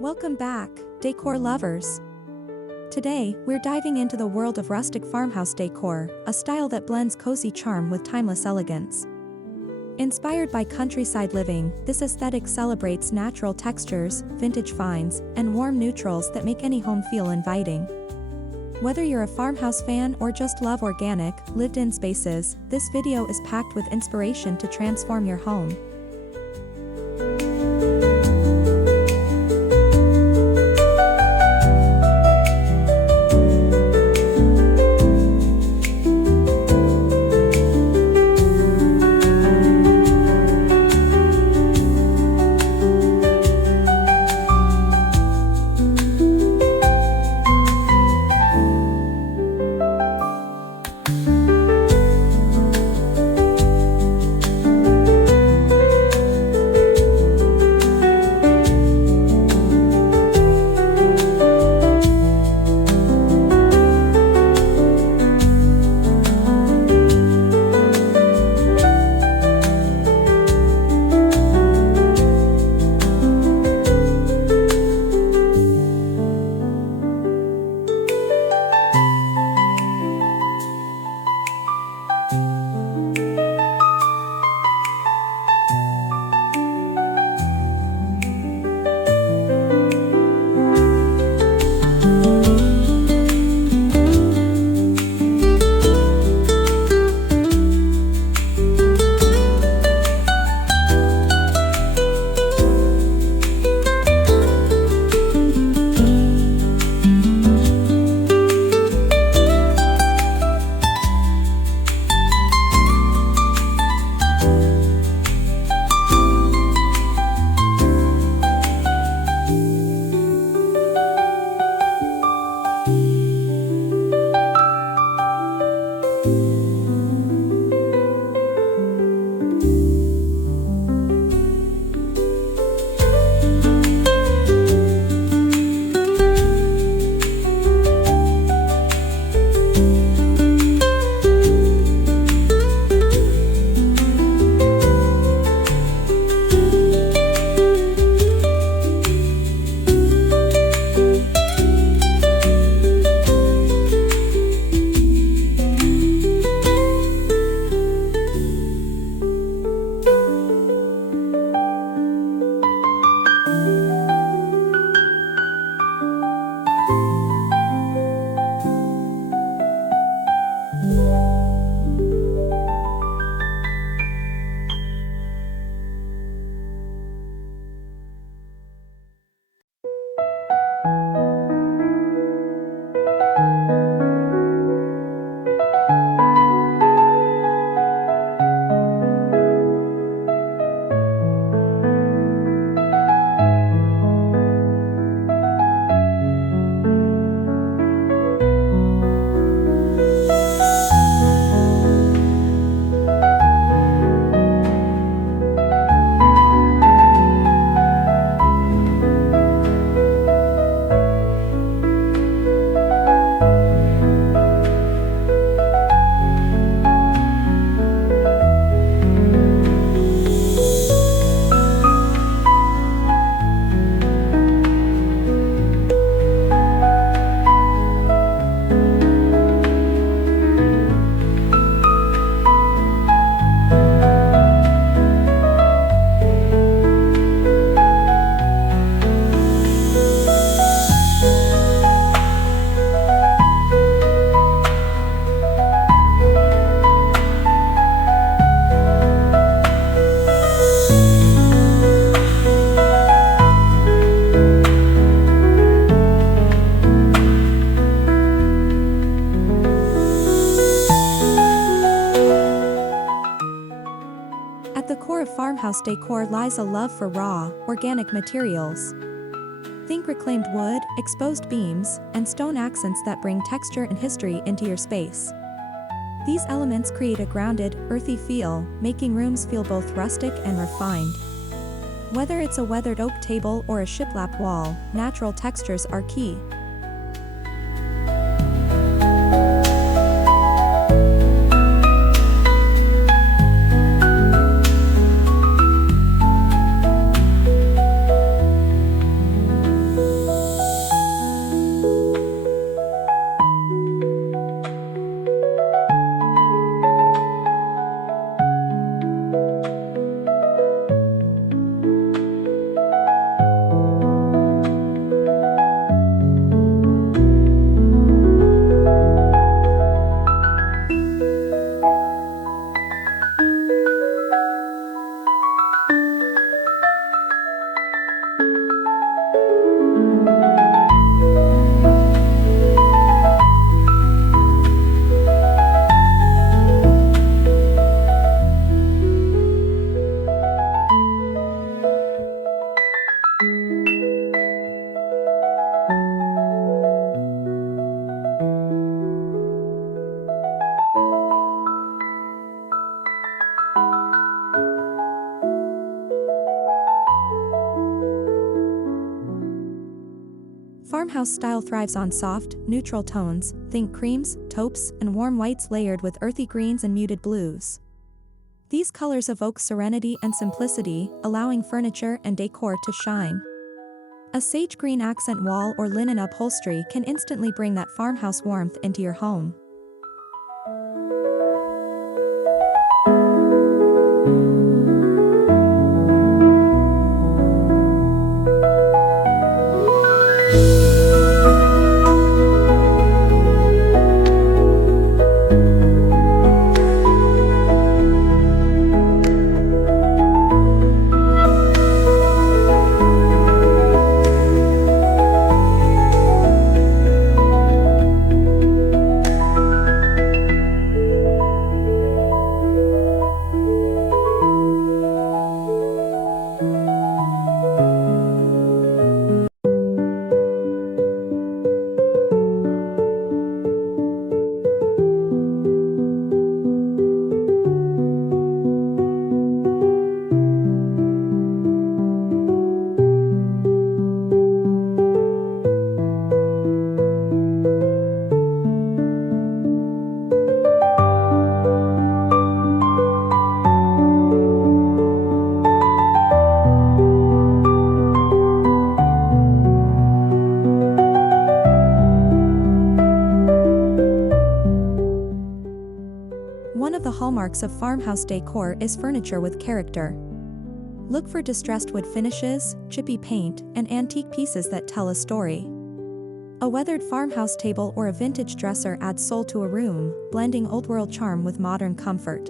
Welcome back, decor lovers. Today, we're diving into the world of rustic farmhouse decor, a style that blends cozy charm with timeless elegance. Inspired by countryside living, this aesthetic celebrates natural textures, vintage finds, and warm neutrals that make any home feel inviting. Whether you're a farmhouse fan or just love organic, lived-in spaces, this video is packed with inspiration to transform your home. Farmhouse decor lies a love for raw, organic materials. Think reclaimed wood, exposed beams, and stone accents that bring texture and history into your space. These elements create a grounded, earthy feel, making rooms feel both rustic and refined. Whether it's a weathered oak table or a shiplap wall, natural textures are key. Farmhouse style thrives on soft, neutral tones, think creams, taupes, and warm whites layered with earthy greens and muted blues. These colors evoke serenity and simplicity, allowing furniture and decor to shine. A sage green accent wall or linen upholstery can instantly bring that farmhouse warmth into your home. One of the hallmarks of farmhouse decor is furniture with character. Look for distressed wood finishes, chippy paint, and antique pieces that tell a story. A weathered farmhouse table or a vintage dresser adds soul to a room, blending old-world charm with modern comfort.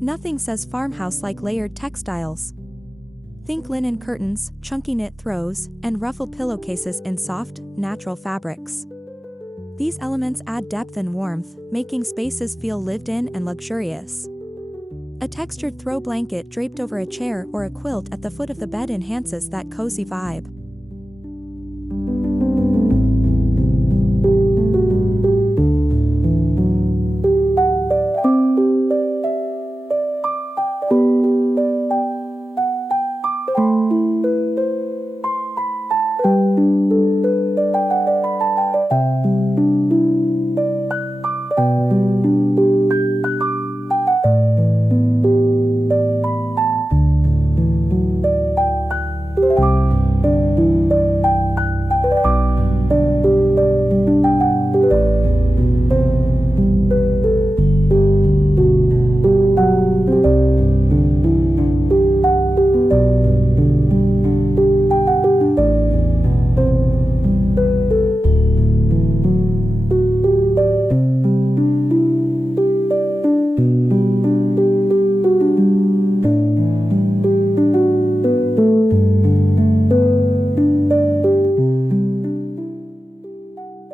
Nothing says farmhouse like layered textiles. Think linen curtains, chunky knit throws, and ruffled pillowcases in soft, natural fabrics. These elements add depth and warmth, making spaces feel lived in and luxurious. A textured throw blanket draped over a chair or a quilt at the foot of the bed enhances that cozy vibe.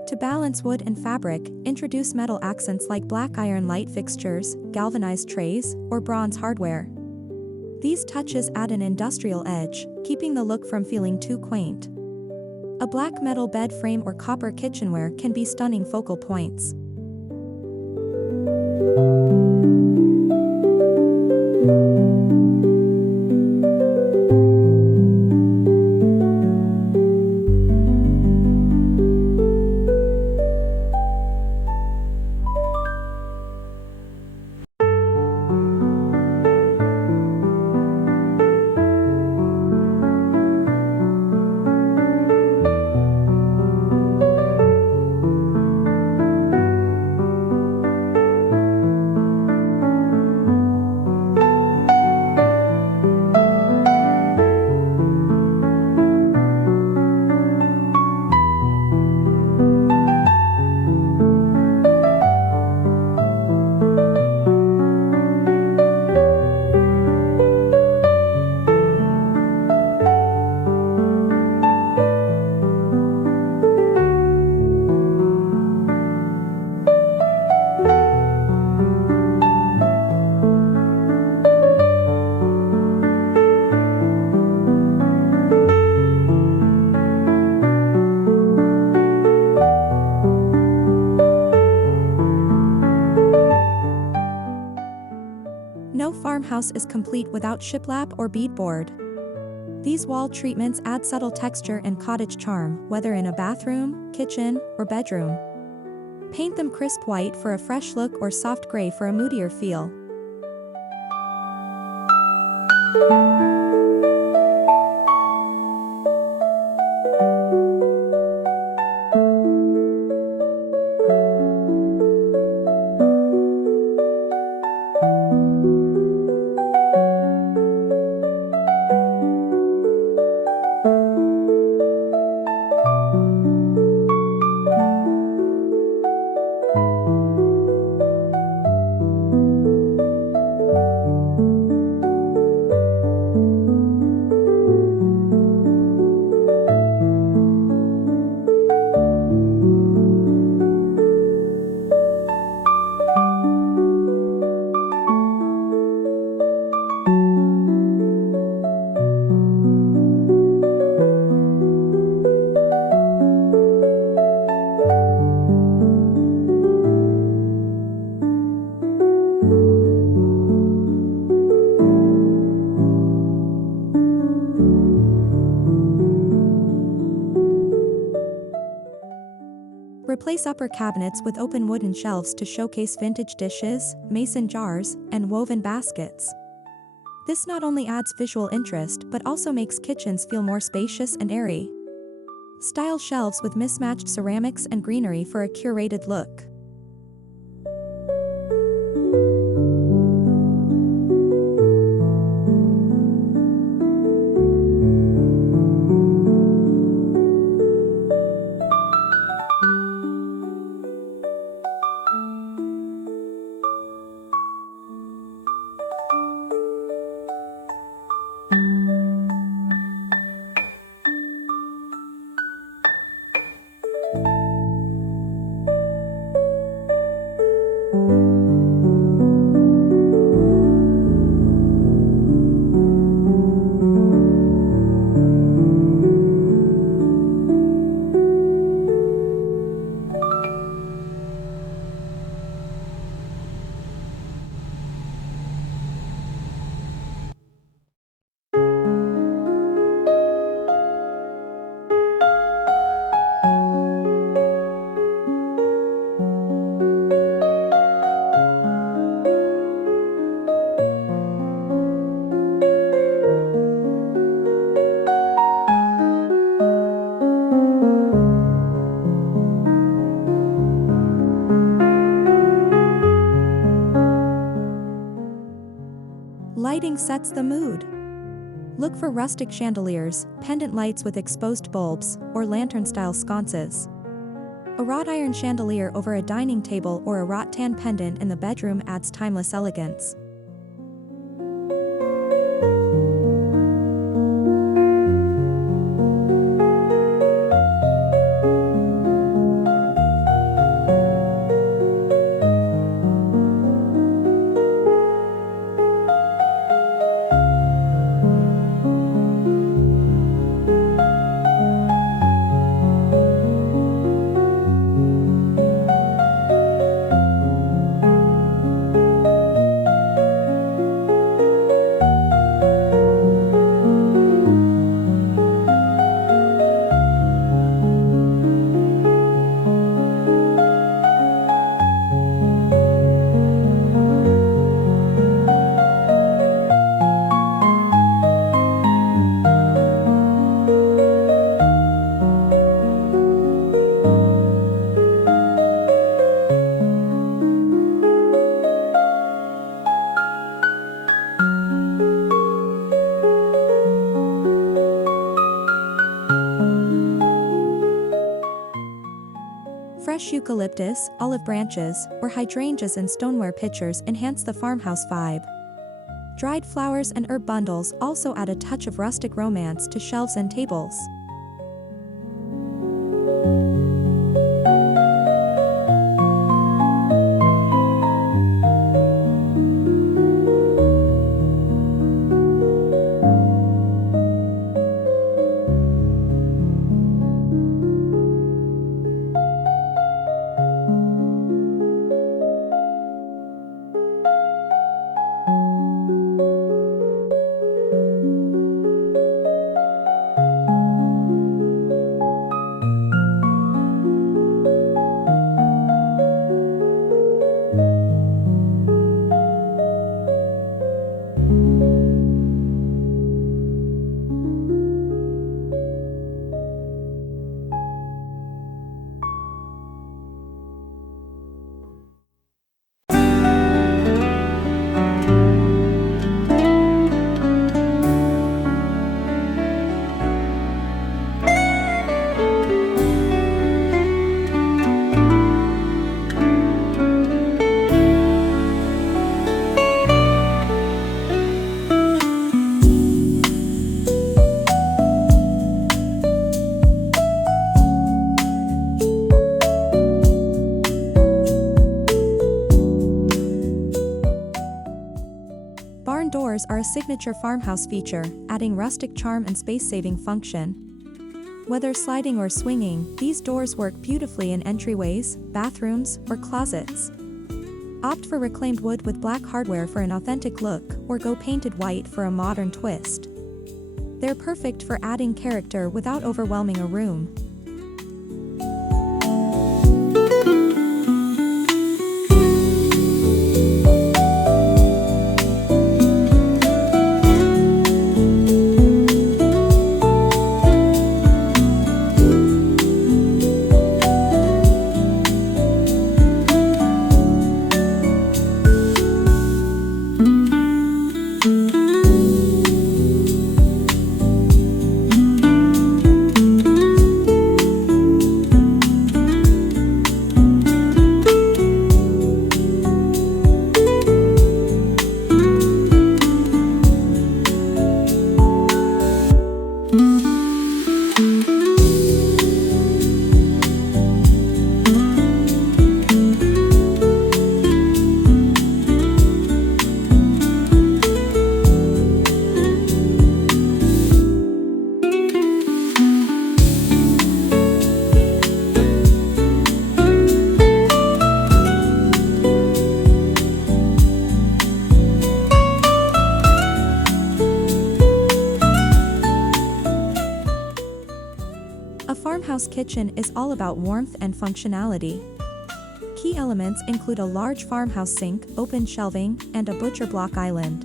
To balance wood and fabric, introduce metal accents like black iron light fixtures, galvanized trays, or bronze hardware. These touches add an industrial edge, keeping the look from feeling too quaint. A black metal bed frame or copper kitchenware can be stunning focal points. No farmhouse is complete without shiplap or beadboard. These wall treatments add subtle texture and cottage charm, whether in a bathroom, kitchen, or bedroom. Paint them crisp white for a fresh look or soft gray for a moodier feel. Replace upper cabinets with open wooden shelves to showcase vintage dishes, mason jars, and woven baskets. This not only adds visual interest but also makes kitchens feel more spacious and airy. Style shelves with mismatched ceramics and greenery for a curated look. Lighting sets the mood. Look for rustic chandeliers, pendant lights with exposed bulbs, or lantern-style sconces. A wrought iron chandelier over a dining table or a wrought tan pendant in the bedroom adds timeless elegance. Fresh eucalyptus, olive branches, or hydrangeas in stoneware pitchers enhance the farmhouse vibe. Dried flowers and herb bundles also add a touch of rustic romance to shelves and tables. Barn doors are a signature farmhouse feature, adding rustic charm and space-saving function. Whether sliding or swinging, these doors work beautifully in entryways, bathrooms, or closets. Opt for reclaimed wood with black hardware for an authentic look, or go painted white for a modern twist. They're perfect for adding character without overwhelming a room. A farmhouse kitchen is all about warmth and functionality. Key elements include a large farmhouse sink, open shelving, and a butcher block island.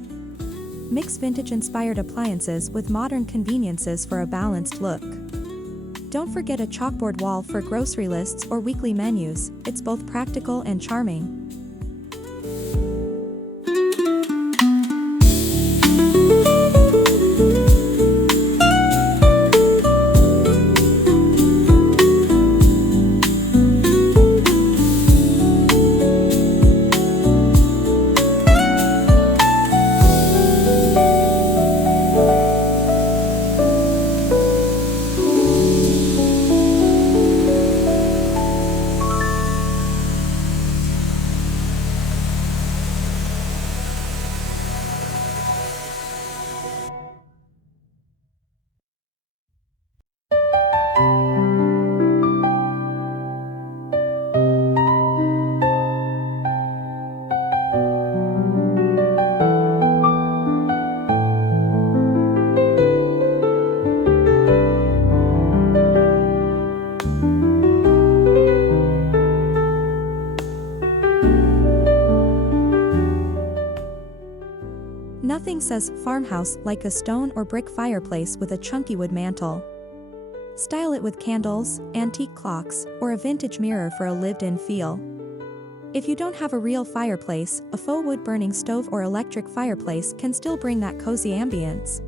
Mix vintage-inspired appliances with modern conveniences for a balanced look. Don't forget a chalkboard wall for grocery lists or weekly menus, it's both practical and charming. Nothing says farmhouse like a stone or brick fireplace with a chunky wood mantel. Style it with candles, antique clocks, or a vintage mirror for a lived-in feel. If you don't have a real fireplace, a faux wood-burning stove or electric fireplace can still bring that cozy ambience.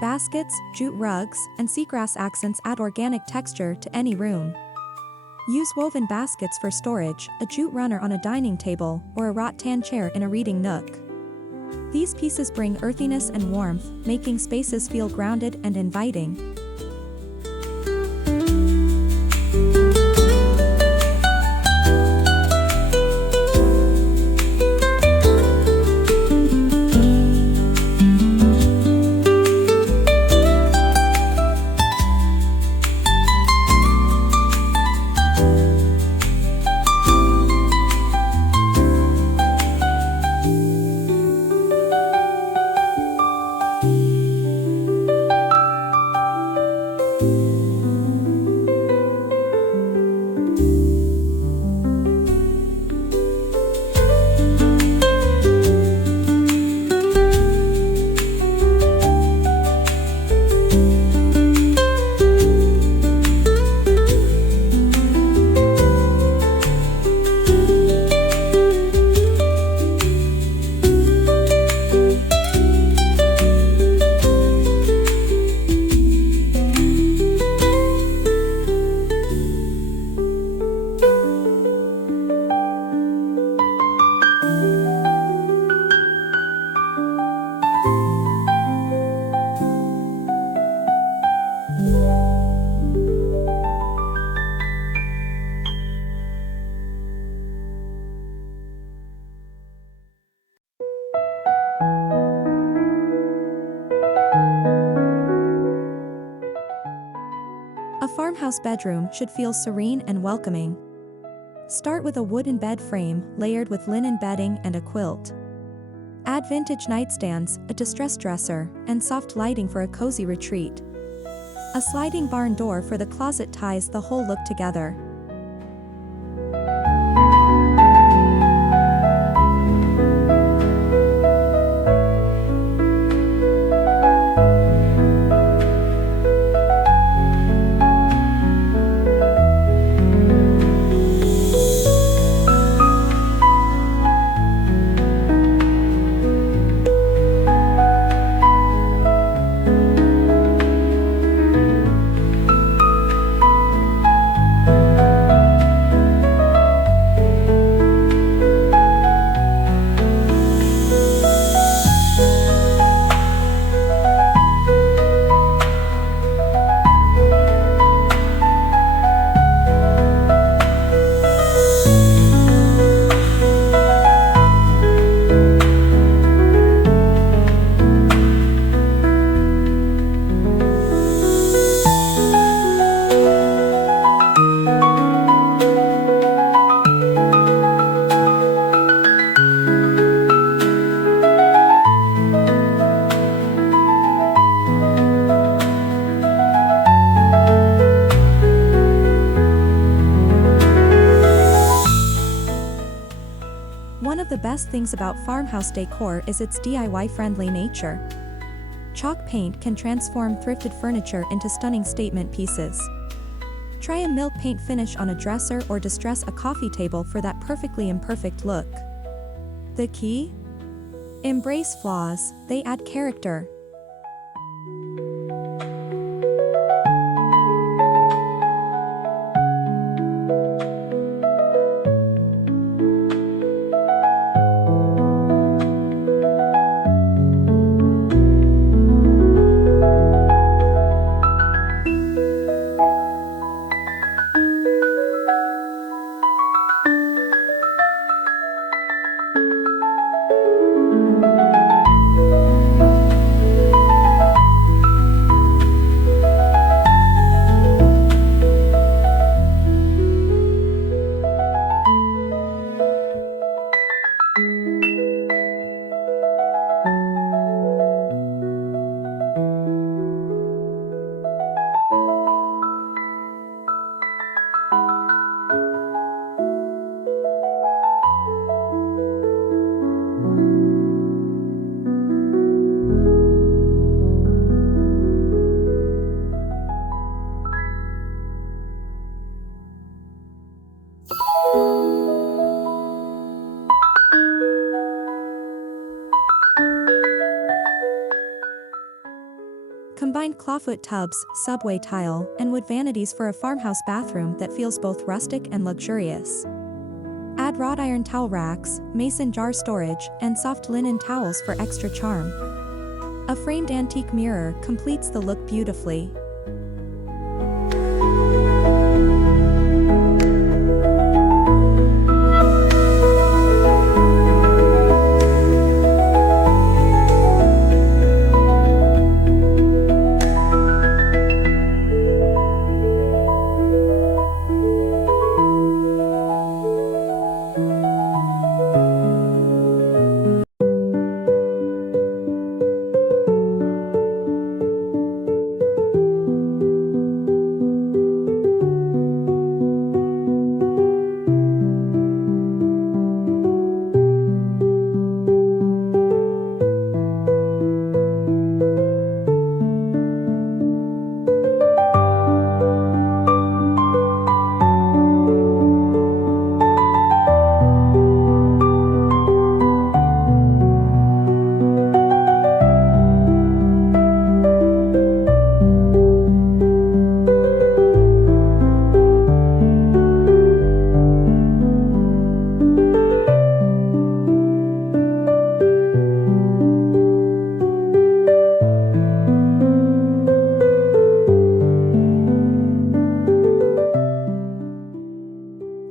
Baskets, jute rugs, and seagrass accents add organic texture to any room. Use woven baskets for storage, a jute runner on a dining table, or a rattan chair in a reading nook. These pieces bring earthiness and warmth, making spaces feel grounded and inviting. farmhouse bedroom should feel serene and welcoming. Start with a wooden bed frame layered with linen bedding and a quilt. Add vintage nightstands, a distressed dresser, and soft lighting for a cozy retreat. A sliding barn door for the closet ties the whole look together. One of the best things about farmhouse decor is its DIY-friendly nature. Chalk paint can transform thrifted furniture into stunning statement pieces. Try a milk paint finish on a dresser or distress a coffee table for that perfectly imperfect look. The key? Embrace flaws, they add character. Combine clawfoot tubs, subway tile, and wood vanities for a farmhouse bathroom that feels both rustic and luxurious. Add wrought iron towel racks, mason jar storage, and soft linen towels for extra charm. A framed antique mirror completes the look beautifully.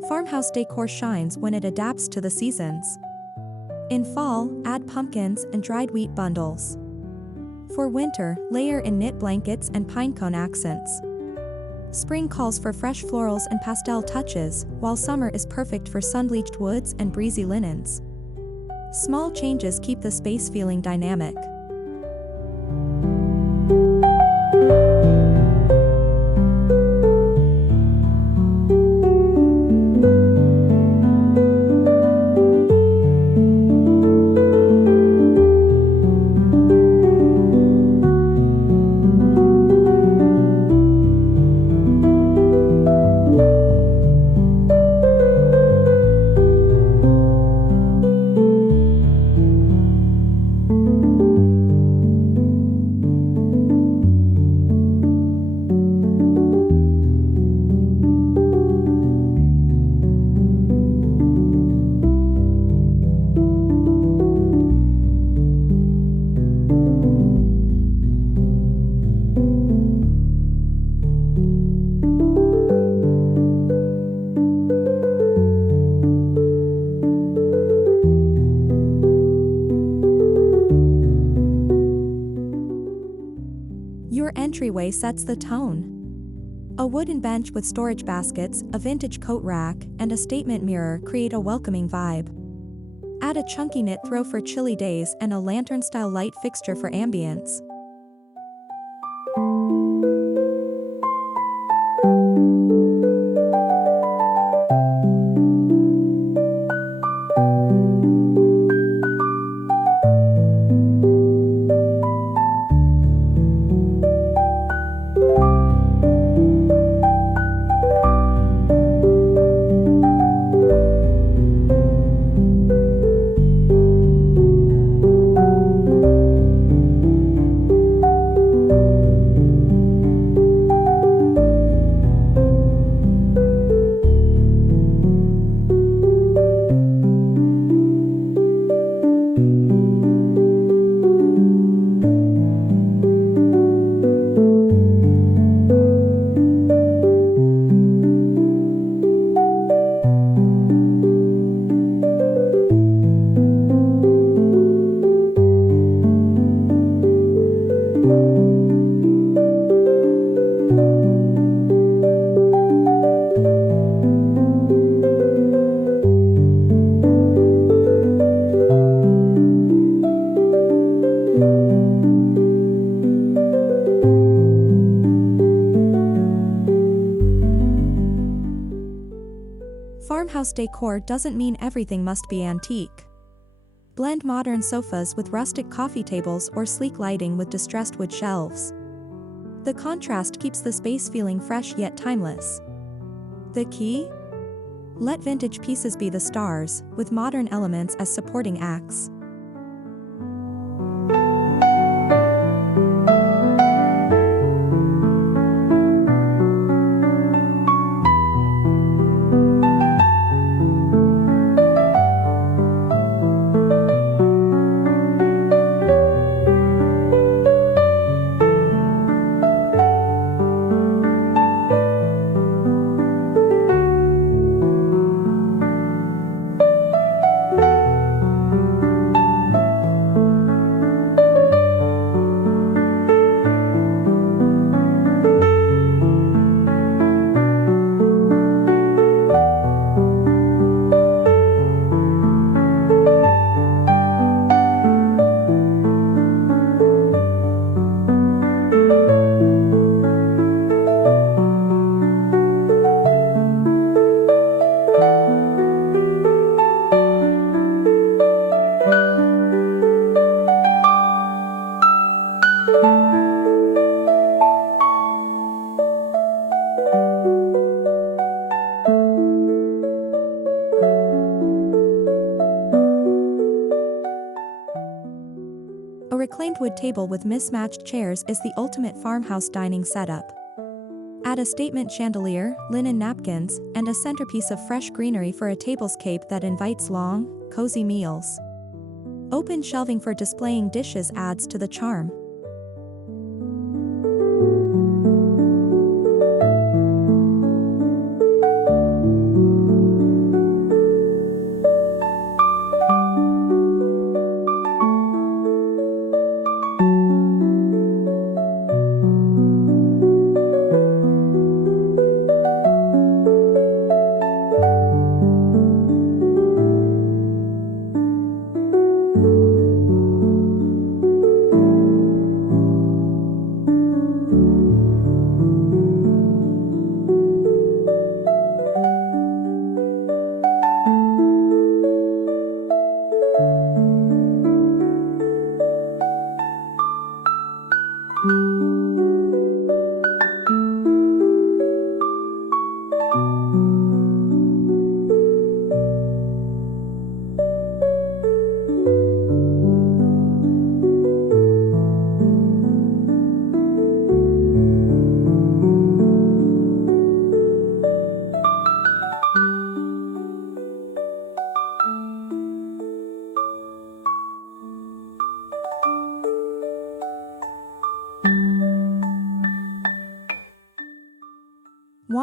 Farmhouse decor shines when it adapts to the seasons. In fall, add pumpkins and dried wheat bundles. For winter, layer in knit blankets and pinecone accents. Spring calls for fresh florals and pastel touches, while summer is perfect for sun-bleached woods and breezy linens. Small changes keep the space feeling dynamic. Your entryway sets the tone. A wooden bench with storage baskets, a vintage coat rack, and a statement mirror create a welcoming vibe. Add a chunky knit throw for chilly days and a lantern-style light fixture for ambience. Farmhouse decor doesn't mean everything must be antique. Blend modern sofas with rustic coffee tables or sleek lighting with distressed wood shelves. The contrast keeps the space feeling fresh yet timeless. The key? Let vintage pieces be the stars, with modern elements as supporting acts. A reclaimed wood table with mismatched chairs is the ultimate farmhouse dining setup. Add a statement chandelier, linen napkins, and a centerpiece of fresh greenery for a tablescape that invites long, cozy meals. Open shelving for displaying dishes adds to the charm.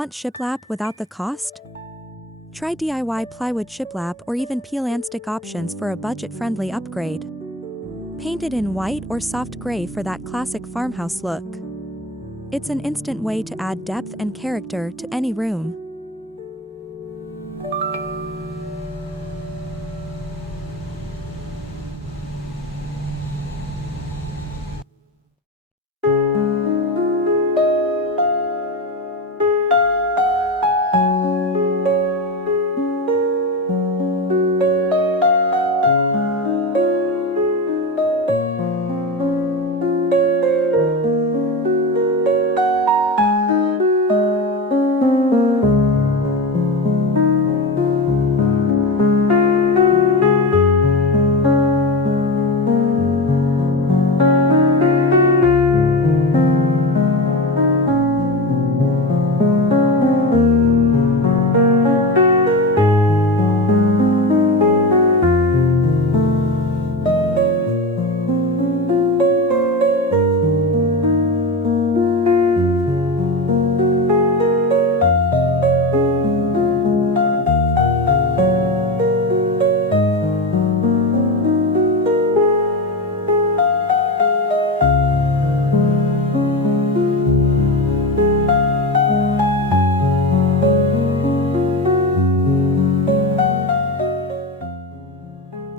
Want shiplap without the cost? Try DIY plywood shiplap or even peel and stick options for a budget-friendly upgrade. Paint it in white or soft gray for that classic farmhouse look. It's an instant way to add depth and character to any room.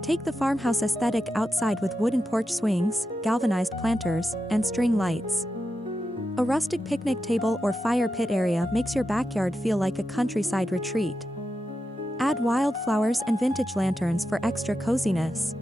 Take the farmhouse aesthetic outside with wooden porch swings, galvanized planters, and string lights. A rustic picnic table or fire pit area makes your backyard feel like a countryside retreat. Add wildflowers and vintage lanterns for extra coziness.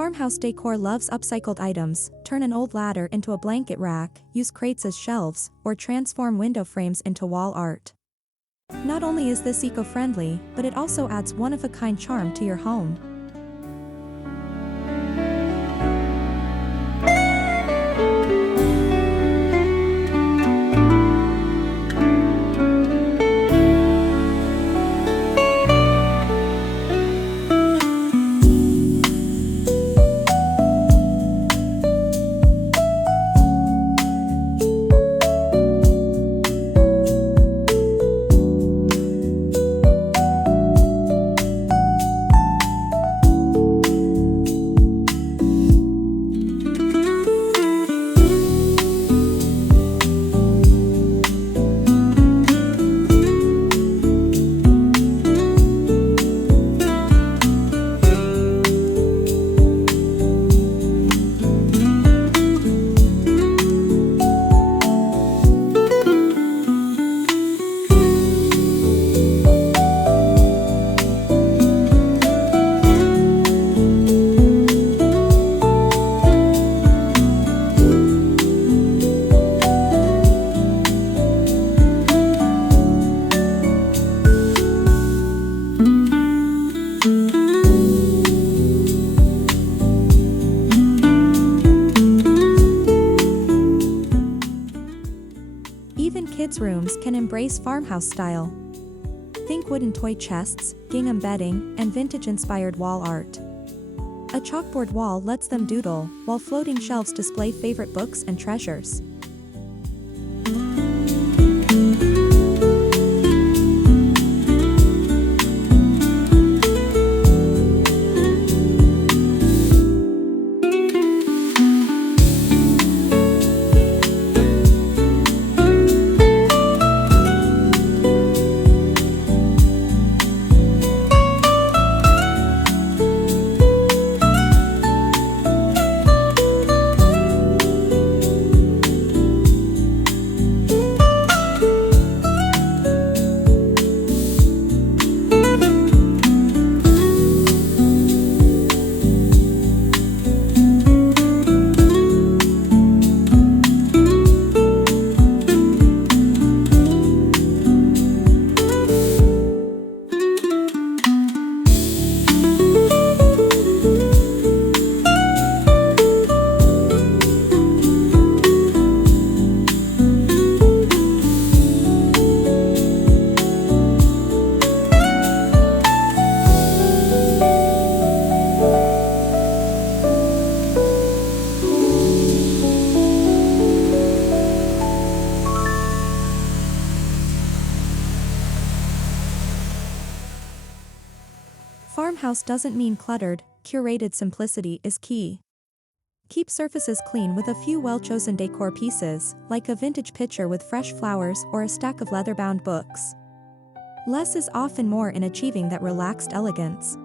Farmhouse Decor loves upcycled items. Turn an old ladder into a blanket rack, use crates as shelves, or transform window frames into wall art. Not only is this eco-friendly, but it also adds one-of-a-kind charm to your home. Even kids' rooms can embrace farmhouse style. Think wooden toy chests, gingham bedding, and vintage-inspired wall art. A chalkboard wall lets them doodle, while floating shelves display favorite books and treasures. Farmhouse doesn't mean cluttered, curated simplicity is key. Keep surfaces clean with a few well-chosen decor pieces, like a vintage pitcher with fresh flowers or a stack of leather-bound books. Less is often more in achieving that relaxed elegance.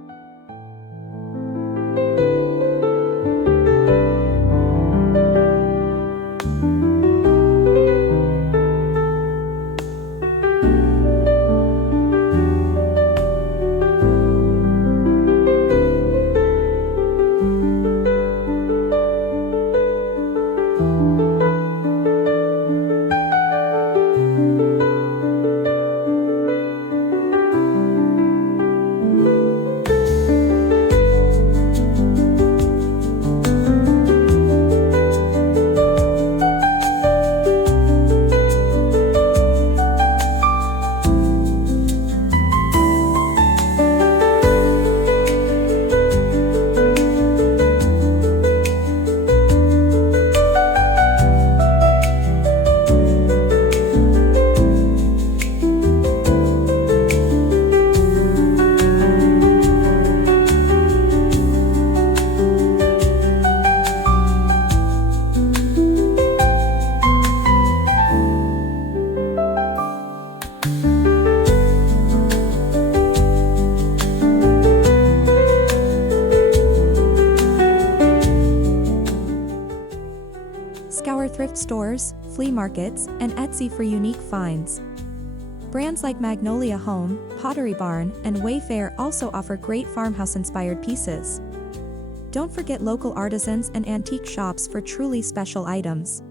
Scour thrift stores, flea markets, and Etsy for unique finds. Brands like Magnolia Home, Pottery Barn, and Wayfair also offer great farmhouse-inspired pieces. Don't forget local artisans and antique shops for truly special items.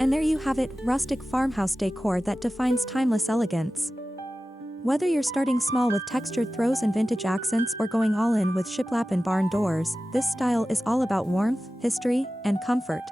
And there you have it, rustic farmhouse decor that defines timeless elegance. Whether you're starting small with textured throws and vintage accents or going all in with shiplap and barn doors, this style is all about warmth, history, and comfort.